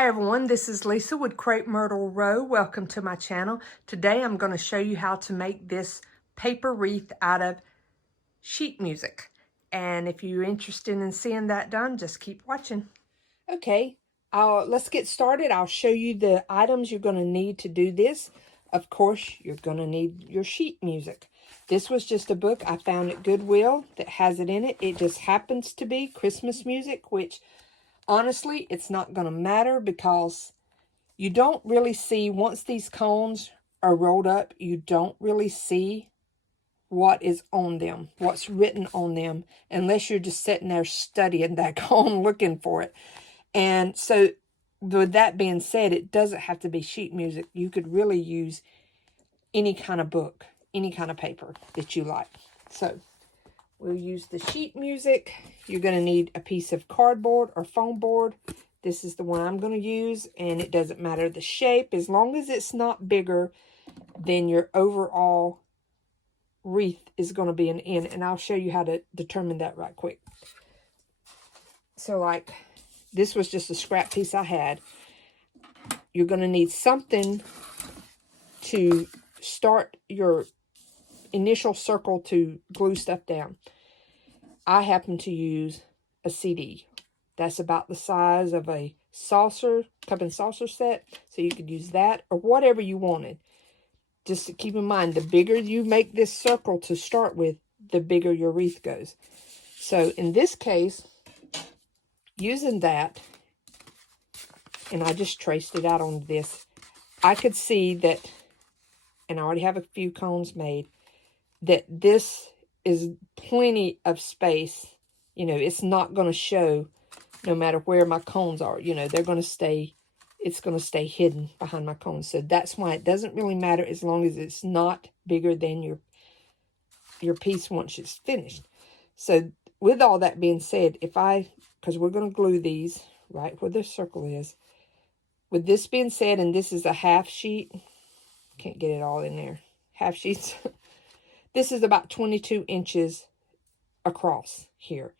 Hi everyone, this is Lisa with Crepe Myrtle Row. Welcome to my channel. Today I'm going to show you how to make this paper wreath out of sheet music. And if you're interested in seeing that done, just keep watching. Okay, let's get started. I'll show you the items you're going to need to do this. Of course, you're going to need your sheet music. This was just a book I found at Goodwill that has it in it. It just happens to be Christmas music, which honestly, it's not going to matter because you don't really see, once these cones are rolled up, you don't really see what is on them, what's written on them, unless you're just sitting there studying that cone looking for it. And so, with that being said, it doesn't have to be sheet music. You could really use any kind of book, any kind of paper that you like. So, we'll use the sheet music. You're going to need a piece of cardboard or foam board. This is the one I'm going to use, and it doesn't matter the shape as long as it's not bigger than your overall wreath is going to be an end. And I'll show you how to determine that right quick. So like this was just a scrap piece I had. You're going to need something to start your initial circle to glue stuff down. I happen to use a CD. That's about the size of a saucer, cup and saucer set. So you could use that or whatever you wanted. Just to keep in mind, the bigger you make this circle to start with, the bigger your wreath goes. So in this case, using that, and I just traced it out on this, I could see that, and I already have a few cones made, that this is plenty of space. You know, it's not going to show no matter where my cones are. You know, they're going to stay, it's going to stay hidden behind my cones. So that's why it doesn't really matter as long as it's not bigger than your piece once it's finished. So with all that being said, because we're going to glue these right where the circle is. With this being said, and this is a half sheet. Can't get it all in there. Half sheets. This is about 22 inches across here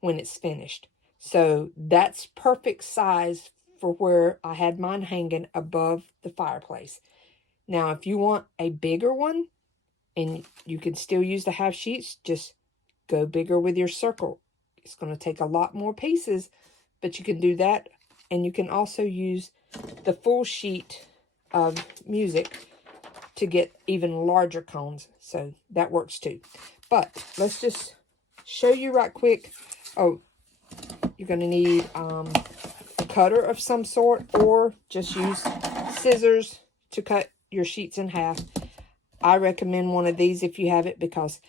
when it's finished. So that's perfect size for where I had mine hanging above the fireplace. Now, if you want a bigger one, and you can still use the half sheets, just go bigger with your circle. It's going to take a lot more pieces, but you can do that. And you can also use the full sheet of music to get even larger cones. So that works too. But let's just show you right quick. Oh, you're going to need a cutter of some sort, or just use scissors to cut your sheets in half. I recommend one of these if you have it, because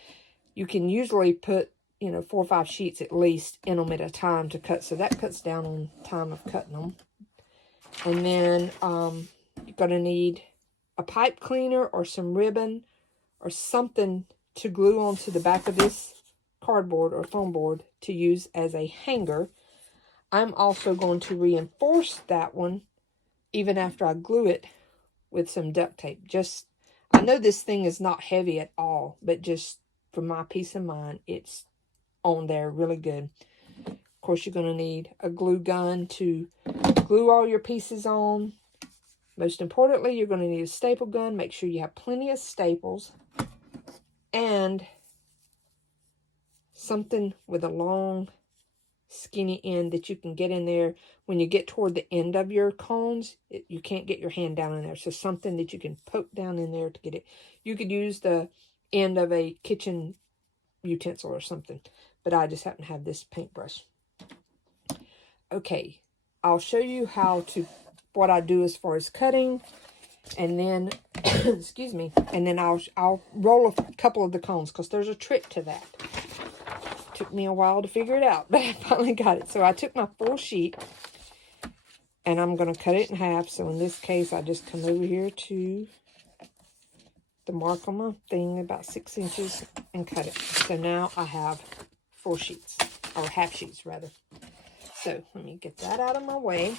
you can usually put, 4 or 5 sheets at least in them at a time to cut. So that cuts down on time of cutting them. And then you're going to need a pipe cleaner or some ribbon or something to glue onto the back of this cardboard or foam board to use as a hanger. I'm also going to reinforce that one even after I glue it with some duct tape. I know this thing is not heavy at all, but just for my peace of mind, it's on there really good. Of course, you're going to need a glue gun to glue all your pieces on. Most importantly, you're going to need a staple gun. Make sure you have plenty of staples. And something with a long, skinny end that you can get in there. When you get toward the end of your cones, you can't get your hand down in there. So something that you can poke down in there to get it. You could use the end of a kitchen utensil or something. But I just happen to have this paintbrush. Okay, I'll show you what I do as far as cutting. And then, excuse me, and then I'll roll a couple of the cones, because there's a trick to that. Took me a while to figure it out, but I finally got it. So I took my full sheet, and I'm going to cut it in half. So in this case, I just come over here to the mark on my thing, about 6 inches, and cut it. So now I have 4 sheets, or half sheets rather. So let me get that out of my way,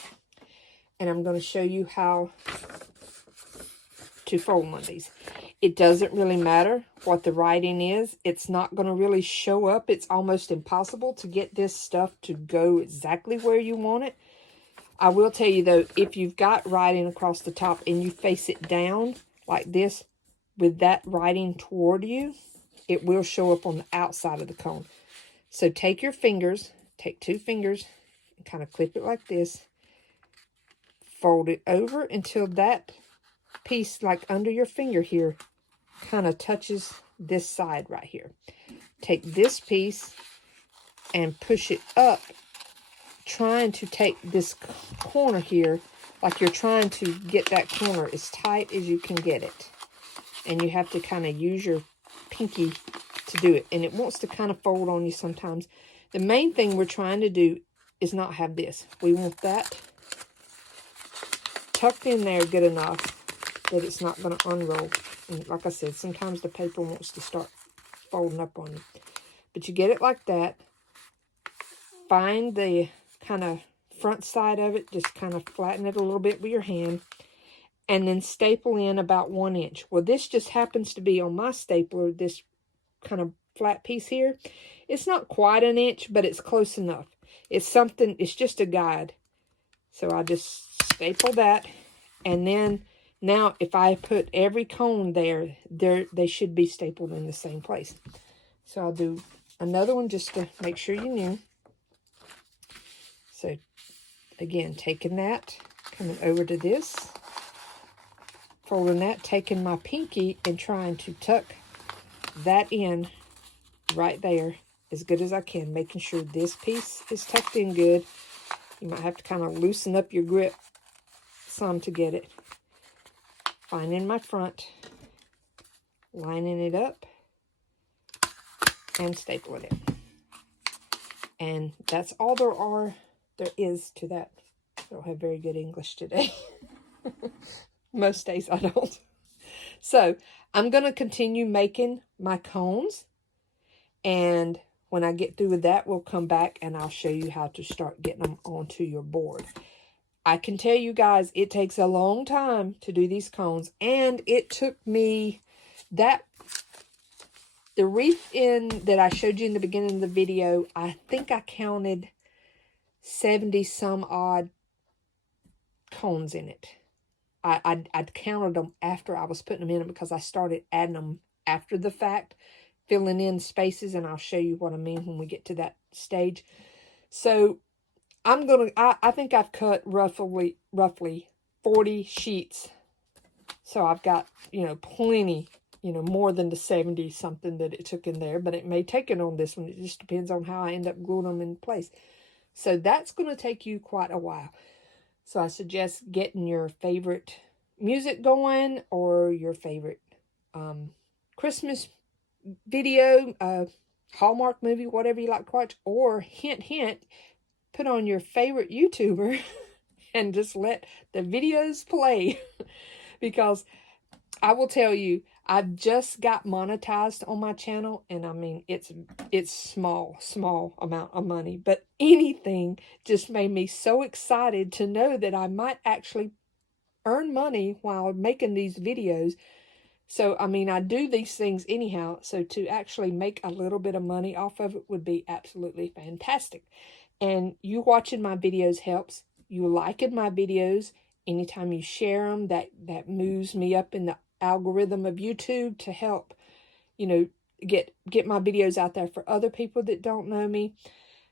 and I'm going to show you how to fold one of these. It doesn't really matter what the writing is. It's not going to really show up. It's almost impossible to get this stuff to go exactly where you want it. I will tell you though, if you've got writing across the top and you face it down like this with that writing toward you, it will show up on the outside of the cone. So take your fingers, take 2 fingers, and kind of clip it like this. Fold it over until that piece, like under your finger here, kind of touches this side right here. Take this piece and push it up, trying to take this corner here, like you're trying to get that corner as tight as you can get it. And you have to kind of use your pinky to do it. And it wants to kind of fold on you sometimes. The main thing we're trying to do is not have this. We want that tucked in there good enough that it's not going to unroll. And like I said, sometimes the paper wants to start folding up on you. But you get it like that. Find the kind of front side of it. Just kind of flatten it a little bit with your hand. And then staple in about 1 inch. Well, this just happens to be on my stapler, this kind of flat piece here. It's not quite 1 inch, but it's close enough. It's something, it's just a guide. So I just staple that. And then now if I put every cone there, they should be stapled in the same place. So I'll do another one just to make sure you knew. So again, taking that, coming over to this, folding that, taking my pinky and trying to tuck that in right there as good as I can, making sure this piece is tucked in good. You might have to kind of loosen up your grip some to get it. Finding my front, lining it up, and stapling it. And that's all there is to that. I don't have very good English today. Most days I don't. So I'm going to continue making my cones. And when I get through with that, we'll come back and I'll show you how to start getting them onto your board. I can tell you guys, it takes a long time to do these cones. And it took me the wreath that I showed you in the beginning of the video, I think I counted 70 some odd cones in it. I'd counted them after I was putting them in because I started adding them after the fact, filling in spaces, and I'll show you what I mean when we get to that stage. So I think I've cut roughly 40 sheets. So I've got, plenty, more than the 70 something that it took in there, but it may take it on this one. It just depends on how I end up gluing them in place. So that's going to take you quite a while. So I suggest getting your favorite music going or your favorite Christmas video, Hallmark movie, whatever you like to watch, or hint, hint, put on your favorite YouTuber and just let the videos play. Because I will tell you, I've just got monetized on my channel, and I mean, it's small amount of money, but anything just made me so excited to know that I might actually earn money while making these videos. So, I mean, I do these things anyhow, so to actually make a little bit of money off of it would be absolutely fantastic. And you watching my videos helps. You liking my videos, anytime you share them, that moves me up in the algorithm of YouTube to help, get my videos out there for other people that don't know me.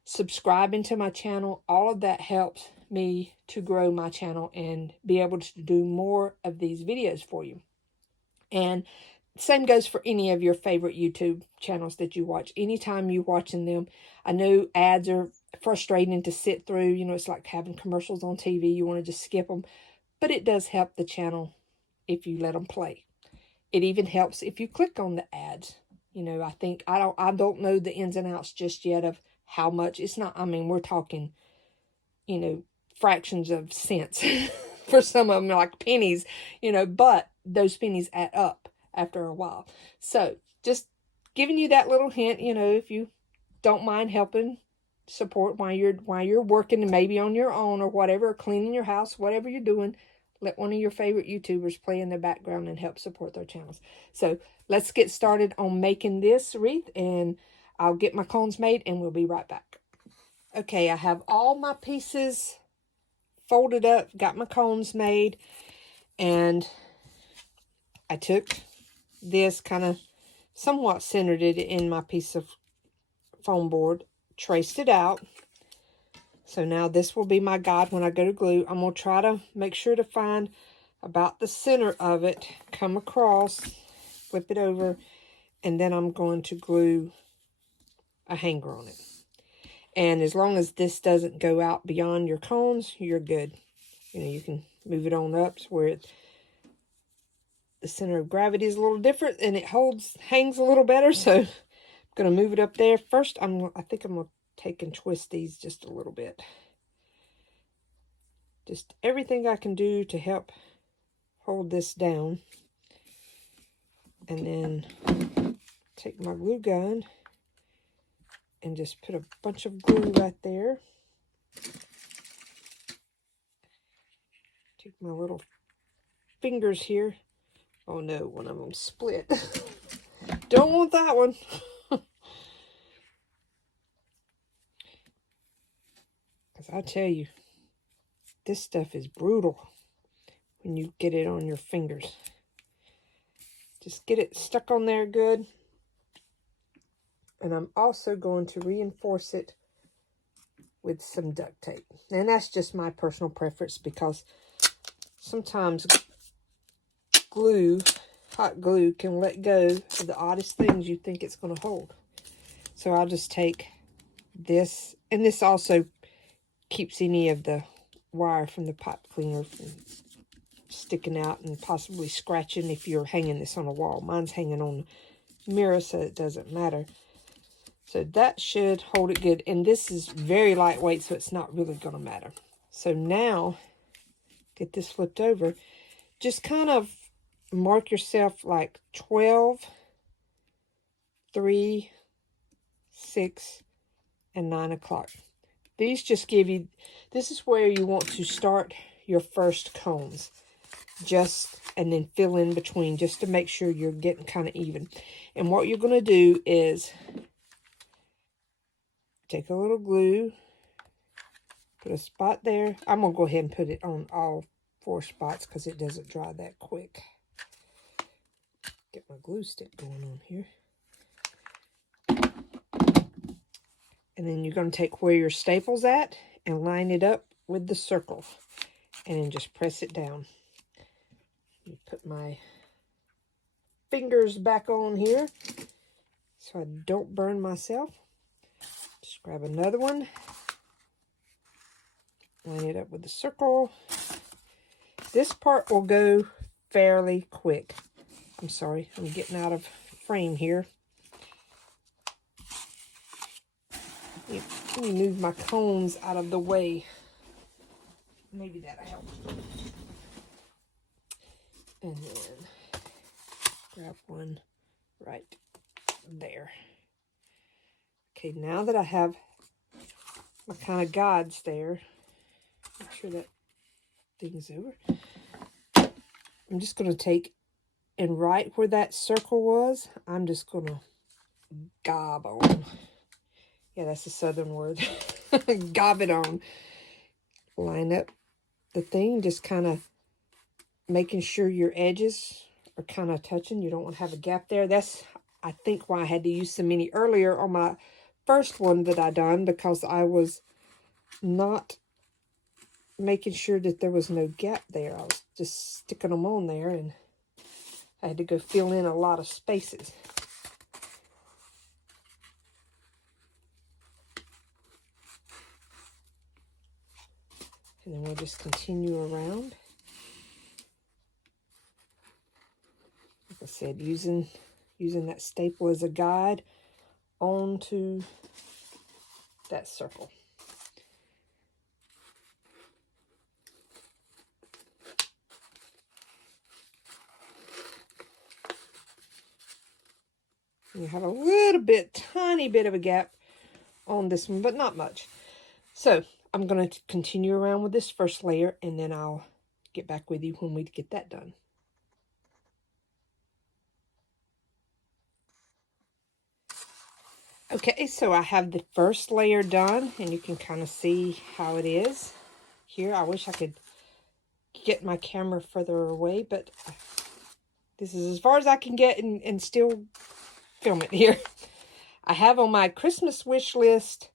Subscribing to my channel, all of that helps me to grow my channel and be able to do more of these videos for you. And same goes for any of your favorite YouTube channels that you watch. Anytime you're watching them, I know ads are frustrating to sit through. It's like having commercials on TV. You want to just skip them. But it does help the channel if you let them play. It even helps if you click on the ads. I think, I don't know the ins and outs just yet of how much. It's not, I mean, we're talking, fractions of cents. For some of them, like pennies, but those pennies add up after a while. So just giving you that little hint, if you don't mind helping support while you're working and maybe on your own or whatever, or cleaning your house, whatever you're doing, let one of your favorite YouTubers play in the background and help support their channels. So let's get started on making this wreath, and I'll get my cones made and we'll be right back. Okay, I have all my pieces folded up, got my cones made, and I took this, kind of somewhat centered it in my piece of foam board, traced it out. So now this will be my guide when I go to glue. I'm going to try to make sure to find about the center of it, come across, flip it over, and then I'm going to glue a hanger on it. And as long as this doesn't go out beyond your cones, you're good. You know, you can move it on up to where the center of gravity is a little different and it hangs a little better. So I'm going to move it up there. First, I think I'm going to take and twist these just a little bit. Just everything I can do to help hold this down. And then take my glue gun and just put a bunch of glue right there. Take my little fingers here. Oh no, one of them split. Don't want that one. Because I tell you, this stuff is brutal when you get it on your fingers. Just get it stuck on there good. And I'm also going to reinforce it with some duct tape. And that's just my personal preference, because sometimes glue, hot glue, can let go of the oddest things you think it's going to hold. So I'll just take this, and this also keeps any of the wire from the pipe cleaner from sticking out and possibly scratching if you're hanging this on a wall. Mine's hanging on the mirror, so it doesn't matter. So that should hold it good. And this is very lightweight, so it's not really going to matter. So now, get this flipped over. Just kind of mark yourself like 12, 3, 6, and 9 o'clock. These just give you, this is where you want to start your first cones. And then fill in between just to make sure you're getting kind of even. And what you're going to do is take a little glue, put a spot there. I'm going to go ahead and put it on all 4 spots because it doesn't dry that quick. Get my glue stick going on here. And then you're going to take where your staple's at and line it up with the circle. And then just press it down. You put my fingers back on here so I don't burn myself. Just grab another one. Line it up with the circle. This part will go fairly quick. I'm sorry, I'm getting out of frame here. Let me move my cones out of the way. Maybe that'll help. And then grab one right there. Okay, now that I have my kind of guides there, make sure that thing's over. I'm just going to take, and right where that circle was, I'm just going to gob on. Yeah, that's a southern word. Gob it on. Line up the thing, just kind of making sure your edges are kind of touching. You don't want to have a gap there. That's, I think, why I had to use so many earlier on my first one that I done, because I was not making sure that there was no gap there. I was just sticking them on there, and I had to go fill in a lot of spaces. And then we'll just continue around. Like I said, using that staple as a guide onto that circle. You have a little bit, tiny bit of a gap on this one, but not much. So I'm going to continue around with this first layer, and then I'll get back with you when we get that done. Okay, so I have the first layer done, and you can kind of see how it is. here. I wish I could get my camera further away, but this is as far as I can get and still film it here. I have on my Christmas wish list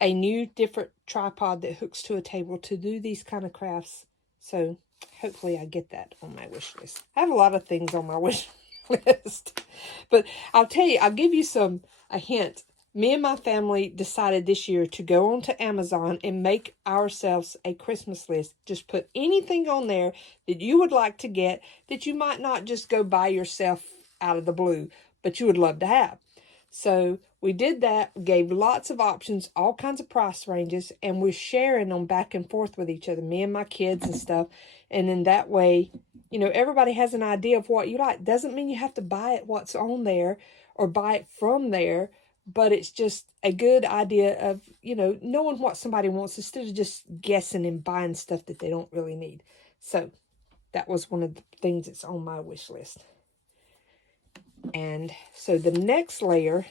a new different tripod that hooks to a table to do these kind of crafts. So hopefully I get that on my wish list. I have a lot of things on my wish list. But I'll tell you, I'll give you a hint. Me and my family decided this year to go onto Amazon and make ourselves a Christmas list. Just put anything on there that you would like to get that you might not just go buy yourself out of the blue, but you would love to have. So we did that, gave lots of options, all kinds of price ranges, and we're sharing them back and forth with each other, me and my kids and stuff. And in that way, you know, everybody has an idea of what you like. Doesn't mean you have to buy it what's on there or buy it from there, but it's just a good idea of, you know, knowing what somebody wants instead of just guessing and buying stuff that they don't really need. So that was one of the things that's on my wish list. And so the next layer,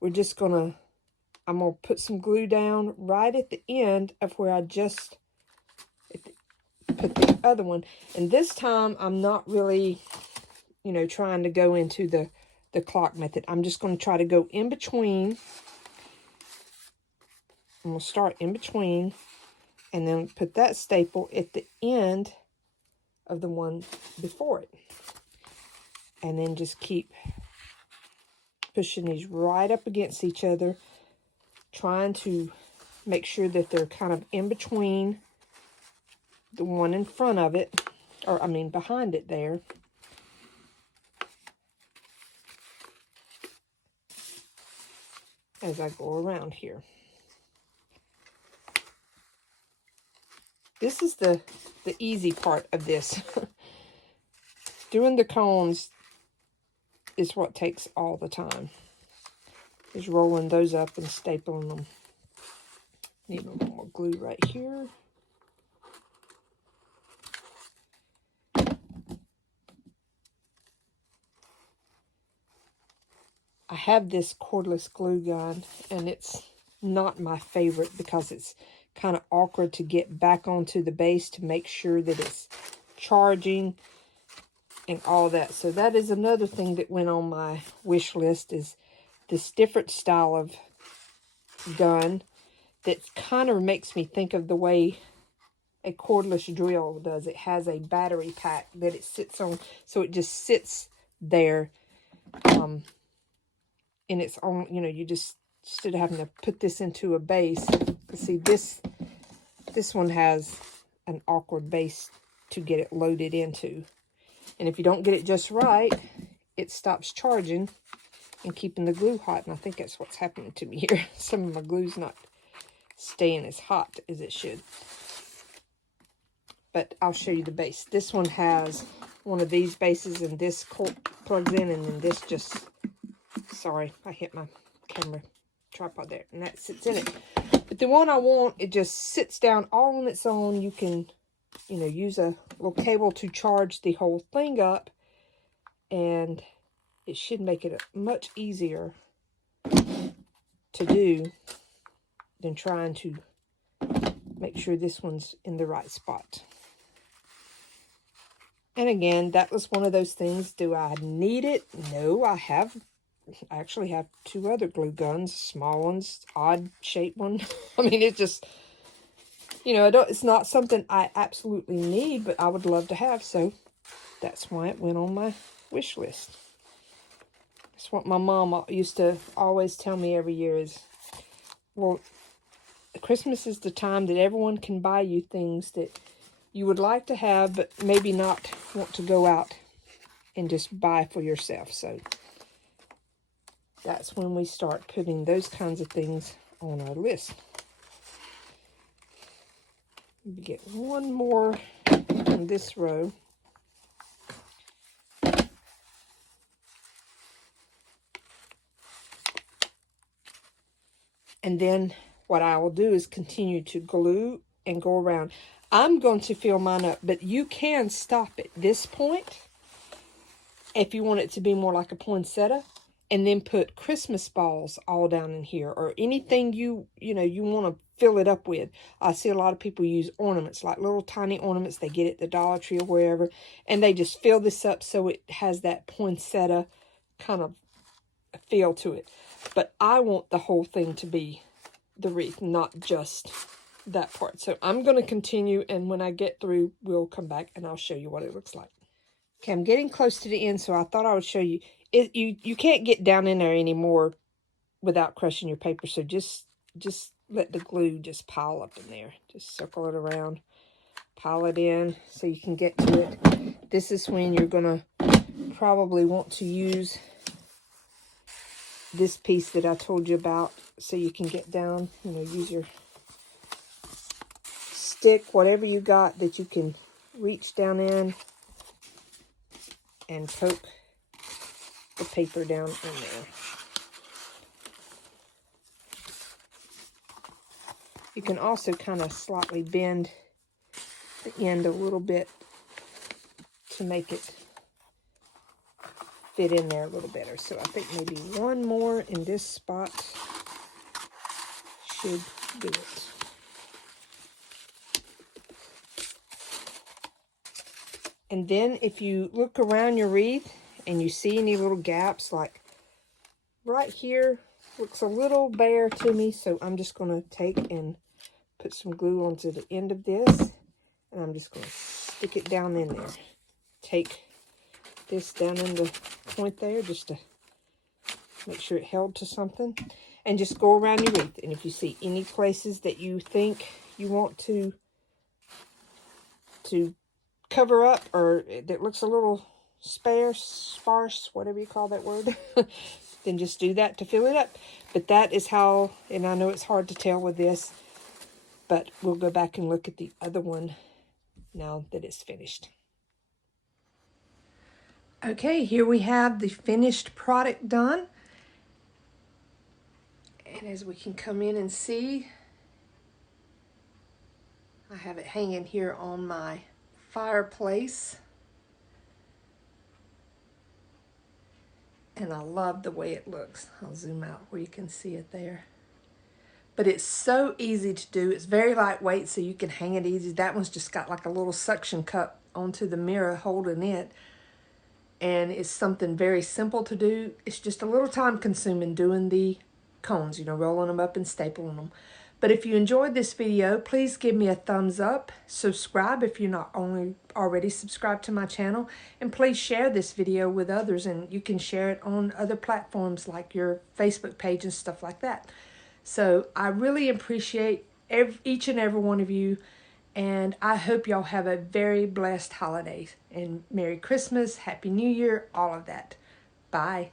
I'm going to put some glue down right at the end of where I just put the other one. And this time, I'm not really, you know, trying to go into the clock method. I'm just going to try to go in between. I'm going to start in between and then put that staple at the end of the one before it. And then just keep pushing these right up against each other, trying to make sure that they're kind of in between the one in front of it, or I mean behind it there. As I go around here. This is the easy part of this. Doing the cones is what takes all the time. Is rolling those up and stapling them. Need a little more glue right here. I have this cordless glue gun, and it's not my favorite because it's kind of awkward to get back onto the base to make sure that it's charging and all that. So that is another thing that went on my wish list, is this different style of gun that kind of makes me think of the way a cordless drill does. It has a battery pack that it sits on, so it just sits there in its own, you know, you just, instead of having to put this into a base, see this one has an awkward base to get it loaded into. And if you don't get it just right, it stops charging and keeping the glue hot. And I think that's what's happening to me here. Some of my glue's not staying as hot as it should. But I'll show you the base. This one has one of these bases, and this plugs in, and then this just, sorry, I hit my camera tripod there, and that sits in it. But the one I want, it just sits down all on its own. You can, you know, use a little cable to charge the whole thing up, and it should make it much easier to do than trying to make sure this one's in the right spot. And again, that was one of those things. Do I need it? No, I actually have two other glue guns, small ones, odd shaped one. I mean, it just, you know, it's not something I absolutely need, but I would love to have. So that's why it went on my wish list. That's what my mom used to always tell me every year is, well, Christmas is the time that everyone can buy you things that you would like to have, but maybe not want to go out and just buy for yourself. So that's when we start putting those kinds of things on our list. We get one more on this row. And then what I will do is continue to glue and go around. I'm going to fill mine up, but you can stop at this point if you want it to be more like a poinsettia. and then put Christmas balls all down in here, or anything you want to fill it up with. I see a lot of people use ornaments, like little tiny ornaments they get at the Dollar Tree or wherever, and they just fill this up so it has that poinsettia kind of feel to it. But I want the whole thing to be the wreath, not just that part. So I'm going to continue, and when I get through, we'll come back and I'll show you what it looks like. Okay, I'm getting close to the end, so I thought I would show you. You can't get down in there anymore without crushing your paper, so just let the glue just pile up in there. Just circle it around, pile it in so you can get to it. This is when you're going to probably want to use this piece that I told you about so you can get down. Use your stick, whatever you got that you can reach down in and poke the paper down in there. You can also kind of slightly bend the end a little bit to make it fit in there a little better. So I think maybe one more in this spot should do it. And then if you look around your wreath and you see any little gaps, like right here looks a little bare to me, so I'm just going to take and put some glue onto the end of this, and I'm just going to stick it down in there. Take this down in the point there just to make sure it held to something, and just go around your wreath. And if you see any places that you think you want to cover up, or that looks a little sparse, whatever you call that word, then just do that to fill it up. But that is how, and I know it's hard to tell with this, but we'll go back and look at the other one now that it's finished. Okay, here we have the finished product done. And as we can come in and see, I have it hanging here on my fireplace. And I love the way it looks. I'll zoom out where you can see it there. But it's so easy to do. It's very lightweight, so you can hang it easy. That one's just got like a little suction cup onto the mirror holding it. And it's something very simple to do. It's just a little time consuming doing the cones, rolling them up and stapling them. But if you enjoyed this video, please give me a thumbs up. Subscribe if you're not already subscribed to my channel. And please share this video with others. And you can share it on other platforms like your Facebook page and stuff like that. So I really appreciate each and every one of you. And I hope y'all have a very blessed holiday. And Merry Christmas, Happy New Year, all of that. Bye.